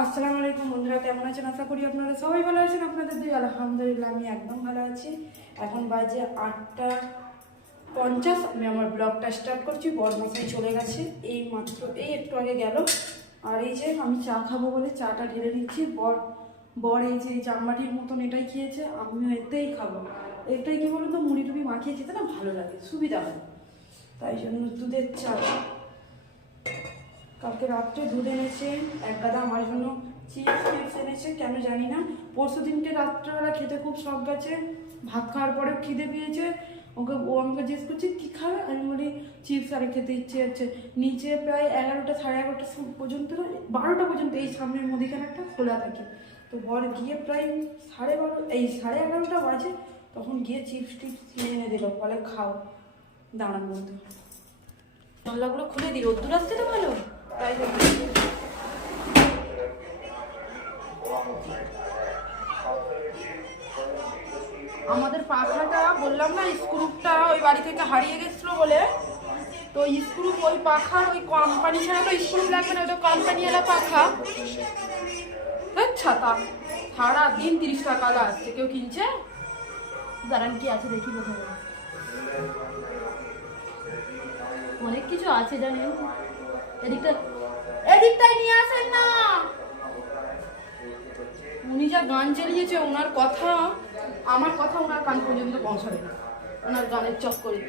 আসসালামু আলাইকুম বন্ধুরা, কেমন আছেন? আশা করি আপনারা সবাই ভালো আছেন। আপনাদের দিয়ে আলহামদুলিল্লাহ, আমি একদম ভালো আছি। এখন বাজে আটটা পঞ্চাশ। আমি আমার ব্লগটা স্টার্ট করছি, বরমশাই চলে গেছে। এই মাত্র, এই একটু আগে গেল। আর এই যে আমি চা খাব বলে চাটা ঢেলে নিচ্ছি। বর বর এই যে জামবাটির মতন এটাই খেয়েছে, আমিও এতেই খাব। এটাই কি তো মুড়ি টুড়ি মাখিয়ে খেতে না ভালো লাগে, সুবিধা হয়। তাই জন্য দুধের চা। কালকে রাত্রে দুধ এনেছে, এক গাদা আমার জন্য চিপস টিপস এনেছে, কেন জানি না। পরশু দিনকে রাত্রেবেলা খেতে খুব শখ গেছে, ভাত খাওয়ার পরেও খিদে পেয়েছে। ওকে, ও আমাকে জিজ্ঞেস করছে, কী খাবে? আমি বলি, চিপস আরে খেতে ইচ্ছে হচ্ছে। নিচে প্রায় এগারোটা, সাড়ে এগারোটা পর্যন্ত, বারোটা পর্যন্ত এই সামনের একটা খোলা থাকে। তো বর গিয়ে প্রায় সাড়ে বারো, এই সাড়ে এগারোটা বাজে, তখন গিয়ে চিপস টিপস কিনে এনে দিল। বলে, খাও, দাঁড়ান বলতে জানলাগুলো খুলে দিই, রোদ্দুর আসছে তো ভালো? আমাদের পাখাটা বললাম না, স্ক্রুপটা ওই বাড়ি থেকে হারিয়ে গেছিল বলে। তো স্ক্রুপ ওই পাখার ওই কোম্পানি ছাড়া তো স্ক্রুপ লাগবে না, ওটা এলা পাখা। ছাতা। সারা দিন তিরিশ টাকা আসছে কেউ কিনছে? দাঁড়ান, কি আছে দেখি বোঝা অনেক কিছু আছে জানেন। এদিকটা এদিকটাই নিয়ে আসেন না। উনি যা গান চালিয়েছে, ওনার কথা, আমার কথা ওনার কান পর্যন্ত পৌঁছাবে ওনার গানের চক্করে।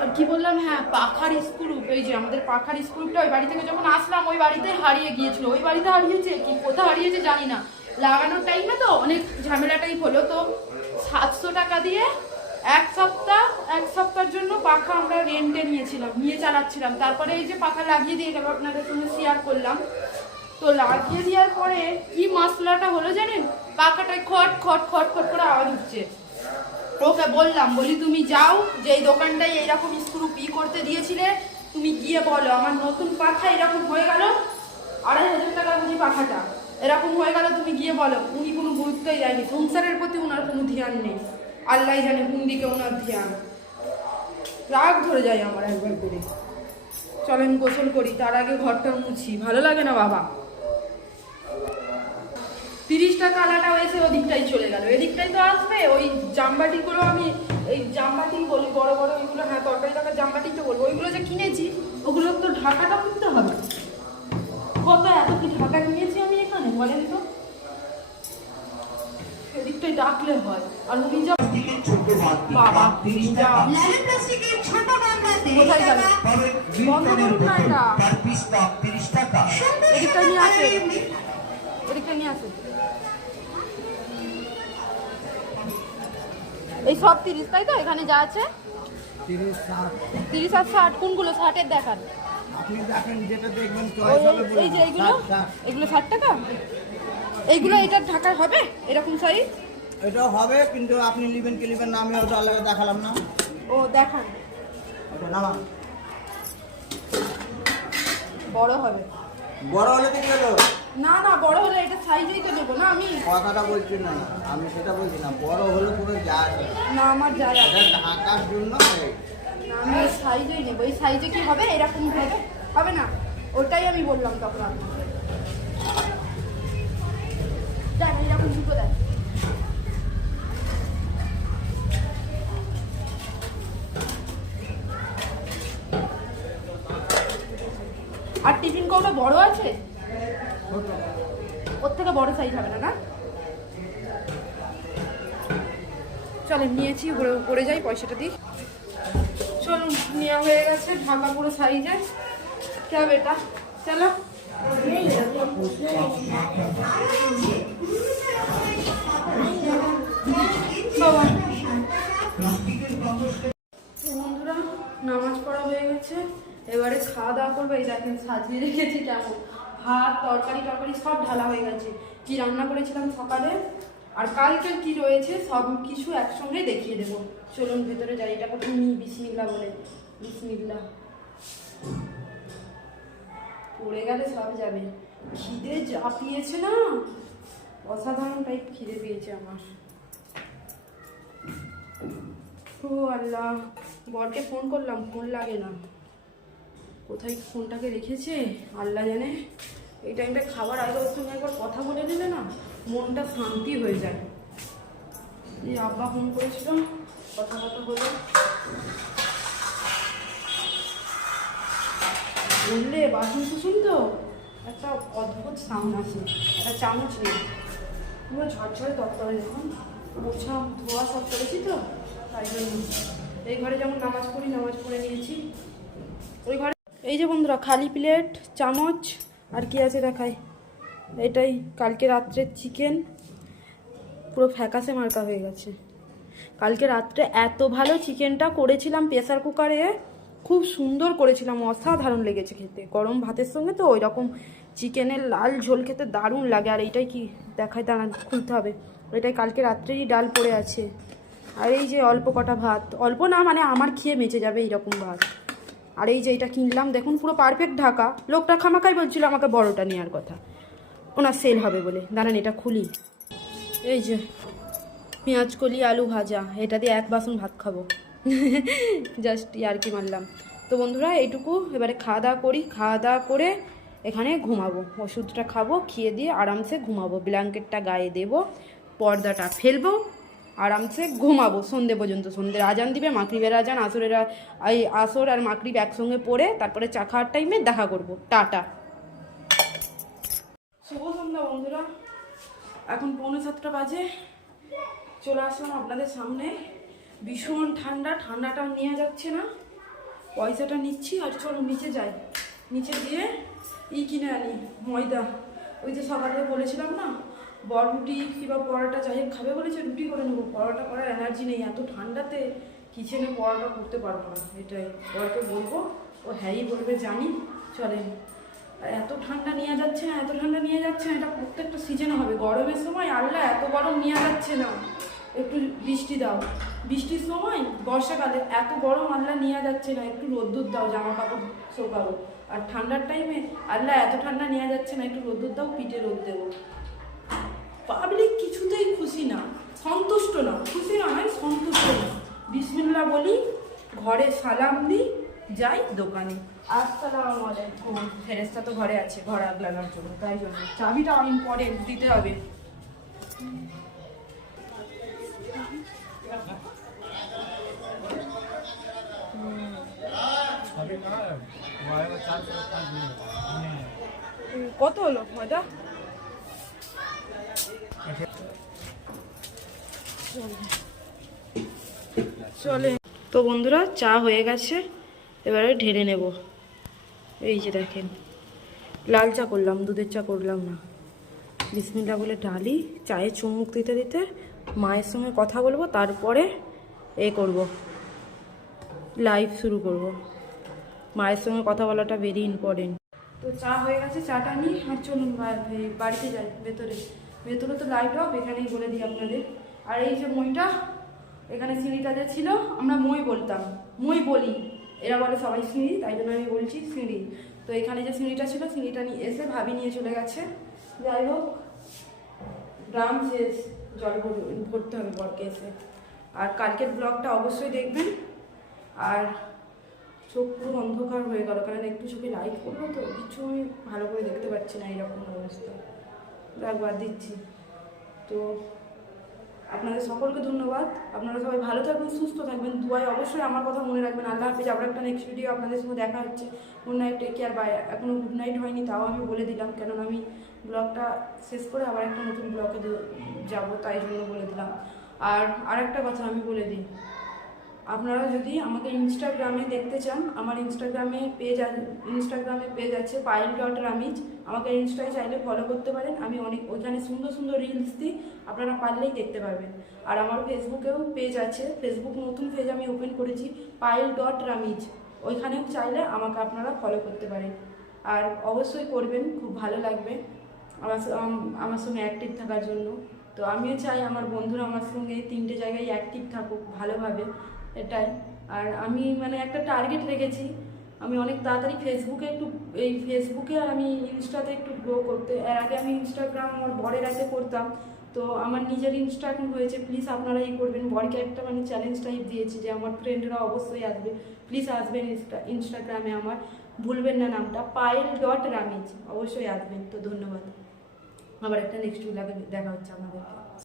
আর কি বললাম? হ্যাঁ পাখার স্ক্রুপ এই যে আমাদের পাখার স্ক্রুপটা ওই বাড়ি থেকে যখন আসলাম, ওই বাড়িতে হারিয়ে গিয়েছিল। ওই বাড়িতে হারিয়েছে? কি, কোথায় হারিয়েছে জানি না। লাগানোর টাইমে তো অনেক ঝামেলা টাইপ হলো। তো সাতশো টাকা দিয়ে এক সপ্তাহ, এক সপ্তাহের জন্য পাখা আমরা রেন্টে নিয়েছিলাম, নিয়ে চালাচ্ছিলাম। তারপরে এই যে পাখা লাগিয়ে দিয়ে গেল, আপনাদের সঙ্গে শেয়ার করলাম। তো লাগিয়ে দেওয়ার পরে কি মশলাটা হলো জানেন? পাখাটায় খট খট খট খট করে আওয়াজ হচ্ছে ওকে বললাম, বলি, তুমি যাও যে এই দোকানটায় এইরকম স্ক্রু পি করতে দিয়েছিলে, তুমি গিয়ে বলো, আমার নতুন পাখা এরকম হয়ে গেল, আড়াই হাজার টাকা বুঝি পাখাটা। এরকম হয়ে গেল, তুমি গিয়ে বলো। উনি কোনো গুরুত্বই দেয়নি। সংসারের প্রতি ওনার কোনো ধ্যান নেই। আল্লাহ জানে কোন দিকে ওনার ধ্যান। রাগ ধরে যায় আমার একবার করে। চল আমি গোসল করি, তার আগে ঘরটা মুছি। ভালো লাগে না বাবা। তিরিশটা টাকা আলাটা হয়েছে, ওদিকটাই চলে গেল। এদিকটাই তো আসবে, ওই জামবাটিগুলো আমি, এই জামবাটি বলি, বড় বড় ওইগুলো হ্যাঁ তরকারি টাকার জামবাটি তো বলব, ওইগুলো যে কিনেছি ওগুলো তো ঢাকাটা কিনতে হবে। কত এত কি ঢাকা নিয়েছি আমি এখানে, বলেন তো? এদিকটাই ডাকলে হয়। আর উনি যা বাবা যা কোথায় গেল বন্ধ করুন না এটা এদিকটা নিয়ে আসে। এদিকটা নিয়ে আসে। এই সব তিরিশ তাই তো? এখানে যা আছে? তিরিশ আর ষাট কোনগুলো? ষাটের দেখান। আপনি দেখেন যেটা দেখবেন ওই চয়েস হবে এই- যে এইগুলো। এগুলো? ষাট টাকা? এইগুলো এটার ঢাকার হবে? এরকম সাইজ এটাও হবে কিন্তু আপনি নেবেন কি নেবেন না আমি ওটা আলাদা দেখালাম না। ও দেখান। ওটা নামা বড় হবে। বড় হলে কি গেল না না বড় হলে এটা সাইজেই তো নেব না আমি। কথাটা বলছি না আমি সেটা বলছি না বড় হলে পুরো যা না আমার যায় এটা ঢাকার জন্য না আমি সাইজেই নেব। এই সাইজে কি হবে? এরকম হবে? হবে না। ওটাই আমি বললাম তখন। আপনাকে বড় আছে? ওর থেকে বড় সাইজ হবে না না? চলেন নিয়েছি, উপরে যাই, পয়সাটা দিই। চলুন নেওয়া হয়ে গেছে, ঢাকা পুরো সাইজে কে বেটা? চলো। বন্ধুরা, নামাজ পড়া হয়ে গেছে। এবারে খাওয়া দাওয়া করব, এই দেখেন সাজিয়ে রেখেছি কেমন? ভাত, তরকারি, টরকারি সব ঢালা হয়ে গেছে। কি রান্না করেছিলাম সকালে? আর কালকে কি রয়েছে, সব কিছু একসঙ্গে দেখিয়ে দেবো। চলুন ভেতরে যাই, এটা প্রথম নিই বিসমিল্লা বলে। বিসমিল্লা। পড়ে গেলে সব যাবে। খিদে যা পেয়েছে না? অসাধারণ টাইপ খিদে পেয়েছে আমার। ও আল্লাহ, বরকে ফোন করলাম ফোন লাগে না। কোথায় ফোনটাকে রেখেছে? আল্লাহ জানে। এই টাইমটা খাবার আগে ওর সঙ্গে একবার কথা বলে নিলে না, মনটা শান্তি হয়ে যায়। এই আব্বা ফোন করেছিল কথা কথা বলে বললে, বাসন কুসুন তো? একটা অদ্ভুত সাউন্ড আছে একটা চামচ নেই। পুরো ঝরঝরে তত্ত্বে যখন মোছা, ধোয়া সব করেছি তো, তাই জন্য। এই ঘরে যেমন নামাজ পড়ি, নামাজ পড়ে নিয়েছি। ওই ঘরে এই যে বন্ধুরা, খালি প্লেট, চামচ, আর কি আছে দেখাই? এটাই, কালকে রাত্রের চিকেন, পুরো ফ্যাকাসে মার্কা হয়ে গেছে। কালকে রাত্রে এত ভালো চিকেনটা করেছিলাম প্রেসার কুকারে, খুব সুন্দর করেছিলাম, অসাধারণ লেগেছে খেতে। গরম ভাতের সঙ্গে তো ওই রকম চিকেনের লাল ঝোল খেতে দারুণ লাগে, আর এইটাই কি দেখায় দাঁড়ান খুলতে হবে। এটাই কালকে রাত্রেই ডাল পড়ে আছে। আর এই যে অল্প কটা ভাত, অল্প না মানে আমার খেয়ে বেঁচে যাবে এইরকম ভাত। আর এই যে এটা কিনলাম, দেখুন, পুরো পারফেক্ট ঢাকা। লোকটা খামাকাই বলছিল আমাকে বড়টা নেওয়ার কথা। ওনার সেল হবে বলে। দাঁড়ান, এটা খুলি। এই যে, পেঁয়াজ কলি, আলু ভাজা। এটা দিয়ে এক বাসন ভাত খাব। জাস্ট আর কি মারলাম। তো বন্ধুরা, এইটুকু। এবারে খাওয়া দাওয়া করি। খাওয়া দাওয়া করে এখানে ঘুমাবো। ওষুধটা খাব, খেয়ে দিয়ে আরামসে ঘুমাবো। ব্ল্যাঙ্কেটটা গায়ে দেবো, পর্দাটা ফেলব। আরামসে ঘুমাবো, সন্ধে পর্যন্ত। সন্ধ্যের আজান দিবে মাকরিবের আজান, আসরের এই আসর আর মাকরিব একসঙ্গে পড়ে তারপরে চা খাওয়ার টাইমে দেখা করব। টাটা। শুভ সন্ধ্যা বন্ধুরা। এখন পৌনে সাতটা বাজে। চলে আসলাম আপনাদের সামনে। ভীষণ ঠান্ডা ঠান্ডাটা নেওয়া যাচ্ছে না। পয়সাটা নিচ্ছি আর চলো নিচে যাই। নিচে গিয়ে ই কিনে আনি, ময়দা। ওই যে সকালে বলেছিলাম না বড় রুটি কিংবা পরোটা, যাই হোক, খাবে বলেছে, রুটি করে নেব। পরোটা করার এনার্জি নেই, এত ঠান্ডাতে কিচেনে পরোটা করতে পারব না? এটাই। বরকে বলব, ও হ্যাঁই বলবে, জানি, চলেন। আর এত ঠান্ডা নিয়ে যাচ্ছে না, এত ঠান্ডা নিয়ে যাচ্ছে না, এটা প্রত্যেকটা সিজনে হবে। গরমের সময় আল্লাহ, এত গরম নিয়ে যাচ্ছে না। একটু বৃষ্টি দাও। বৃষ্টির সময়, বর্ষাকালে এত গরম আল্লাহ নিয়ে যাচ্ছে না। একটু রোদ্দুর দাও জামা কাপড় শোকাবো। আর ঠান্ডার টাইমে আল্লাহ, এত ঠান্ডা নিয়ে যাচ্ছে না, একটু রোদ্দুর দাও, পিঠে রোদ দেবো। পাবলিক কিছুতেই খুশি না সন্তুষ্ট না খুশি না হয় সন্তুষ্ট না। বিসমিল্লা বলি ঘরে সালাম দিই যাই দোকানে। আসসালামু আলাইকুম। ফেরেস্তা তো ঘরে আছে ঘর আগলানোর জন্য তাই জন্য। চাবিটা ইম্পর্টেন্ট দিতে হবে। কত হলো ময়দা? চলে। তো বন্ধুরা, চা হয়ে গেছে। এবারে ঢেলে নেব। এই যে দেখেন, লাল চা করলাম, দুধের চা করলাম না। বিসমিল্লা বলে ডালি চায়ে চুমুক দিতে দিতে মায়ের সঙ্গে কথা বলব, তারপরে এ করব। লাইভ শুরু করব। মায়ের সঙ্গে কথা বলাটা ভেরি ইম্পর্টেন্ট তো চা হয়ে গেছে, চাটা নিই। আর চলুন বাড়িতে যাই, ভেতরে। ভেতরে তো লাইট অফ এখানেই বলে দিই আপনাদের। আর এই যে মইটা, এখানে সিঁড়িটা যে ছিল, আমরা মই বলতাম। মই বলি। এরা বলে সবাই সিঁড়ি, তাই জন্য আমি বলছি সিঁড়ি। তো এখানে যে সিঁড়িটা ছিল, সিঁড়িটা নিয়ে এসে ভাবি নিয়ে চলে গেছে। যাই হোক ড্রাম শেষ, জল ভর- ভরতে হবে বরকে এসে। আর কালকের ব্লগটা অবশ্যই দেখবেন। আর চোখ পুরো অন্ধকার হয়ে গেল, কারণ একটু চোখে লাইট পড়ল তো কিছু আমি ভালো করে দেখতে পাচ্ছি না, এরকম অবস্থা। বাদ দিচ্ছি। তো আপনাদের সকলকে ধন্যবাদ। আপনারা সবাই ভালো থাকবেন, সুস্থ থাকবেন। দুয়ায় অবশ্যই আমার কথা মনে রাখবেন। আল্লাহ হাফিজ। আবার একটা নেক্সট ভিডিও আপনাদের সঙ্গে দেখা হচ্ছে। Good night take care bye এখনও গুড নাইট হয়নি, তাও আমি বলে দিলাম। কেননা আমি ব্লগটা শেষ করে আবার একটা নতুন ব্লগে যাব, তাই জন্য বলে দিলাম। আর আর একটা কথা আমি বলে দিই। আপনারা যদি আমাকে ইনস্টাগ্রামে দেখতে চান, আমার ইনস্টাগ্রামে পেজ ইনস্টাগ্রামে পেজ আছে পায়েল ডট রামিজ আমাকে ইনস্টায় চাইলে ফলো করতে পারেন। আমি অনেক ওইখানে সুন্দর সুন্দর রিলস দিই, আপনারা পারলেই দেখতে পারবেন। আর আমার ফেসবুকেও পেজ আছে। ফেসবুক নতুন পেজ আমি ওপেন করেছি পায়েল ডট রামিজ ওইখানেও চাইলে আমাকে আপনারা ফলো করতে পারেন। আর অবশ্যই করবেন, খুব ভালো লাগবে আমার আমার সঙ্গে অ্যাক্টিভ থাকার জন্য। তো আমিও চাই আমার বন্ধুরা আমার সঙ্গে তিনটে জায়গায় অ্যাক্টিভ থাকুক ভালোভাবে। এটাই। আর আমি মানে একটা টার্গেট রেখেছি। আমি অনেক তাড়াতাড়ি ফেসবুকে একটু, এই ফেসবুকে আর আমি ইনস্টাতে একটু গ্রো করতে। এর আগে আমি ইনস্টাগ্রাম আমার বরের আগে করতাম। তো আমার নিজের ইনস্টা এখন হয়েছে। প্লিজ আপনারা এই করবেন। বরকে একটা মানে চ্যালেঞ্জ টাইপ দিয়েছি যে আমার ফ্রেন্ডরা অবশ্যই আসবে। প্লিজ আসবেন ইনস্টা ইনস্টাগ্রামে আমার। ভুলবেন না নামটা। পায়েল ডট রামিজ। অবশ্যই আসবেন। তো ধন্যবাদ। আবার একটা নেক্সট ব্লগে দেখা হচ্ছে আপনাদের।